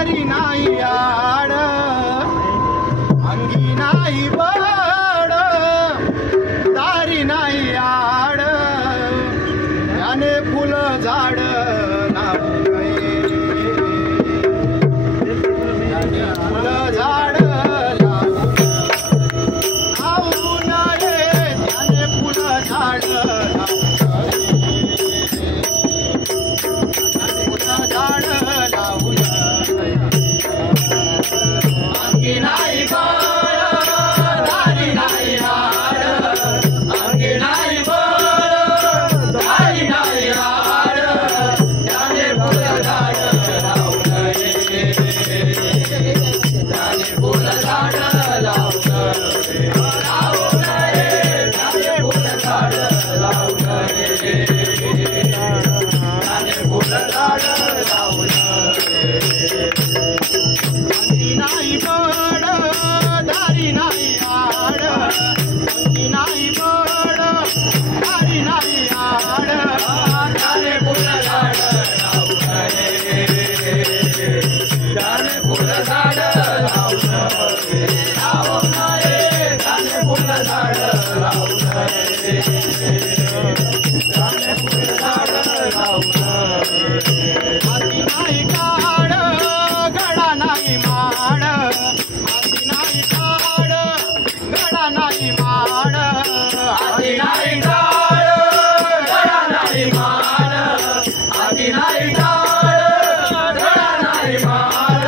दारी नाही आड अंगी नाही बड दारी नाही आड याने फुल झाड लावू नये फुल झाड लावू नये याने फुल झाड झाड लावू नये अंगी नाही बळ दारी नाही आड अंगी नाही बळ दारी नाही आड त्याने फुल झाड लावू नये त्याने फुल झाड लावू नये त्याने फुल झाड लावू नये त्याने फुल झाड लावू नये अंगी नाही बळ दारी नाही आड अंगी नाही बळ दारी नाही आड त्याने फुल झाड लावू नये त्याने फुल झाड लावू नये त्याने फुल झाड लावू नये त्याने फुल झाड लावू नये हाती नाही काड गडा नाही माड हाती नाही काड गडा नाही माड हाती नाही काड गडा नाही माड हाती नाही काड गडा नाही माड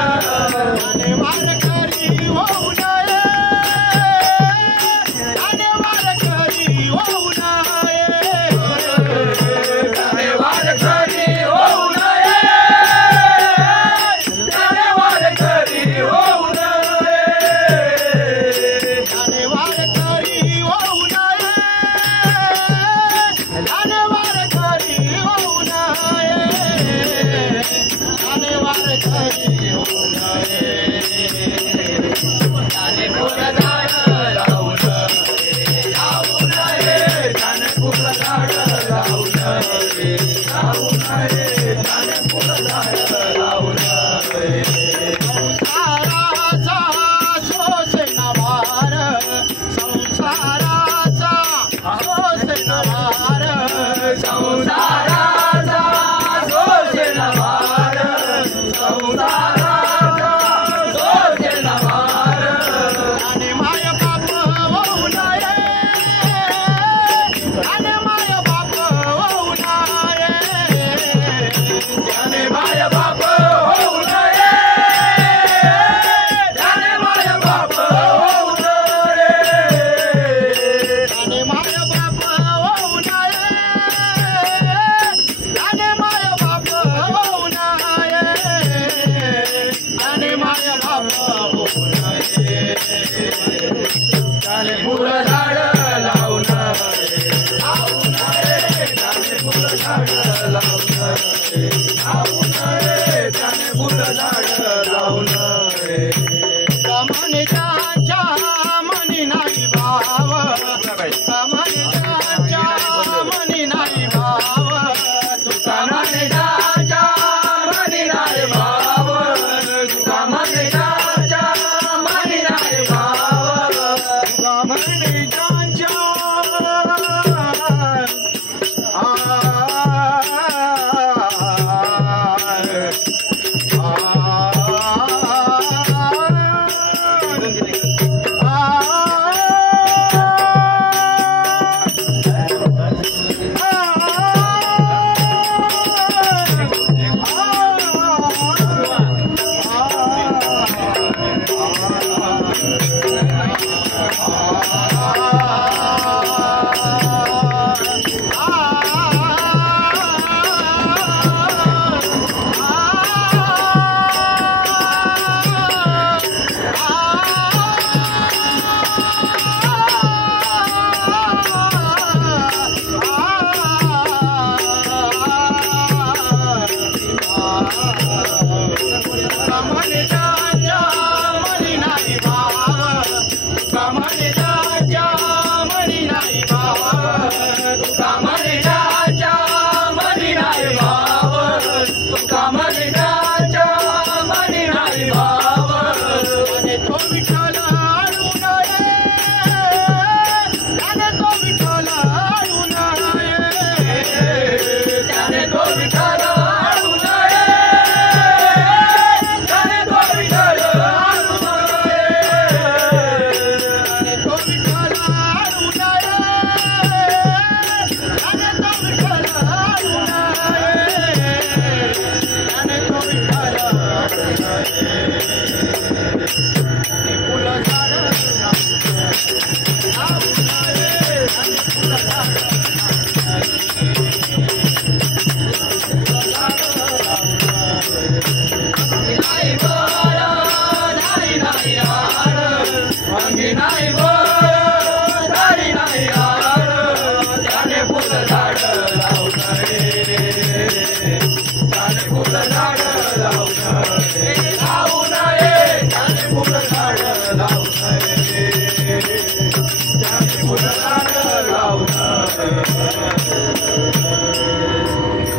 आणि वार करी होऊ नये आणि वार करी होऊ नये आणि वार करी होऊ नये त्याने वार करी होऊ नये त्याने वार करी होऊ नये त्याने वार करी होऊ नये त्याने वार करी होऊ नये त्याने फुल झाड लावू नये त्याने फुल झाड लावू नये त्याने फुल झाड लावू नये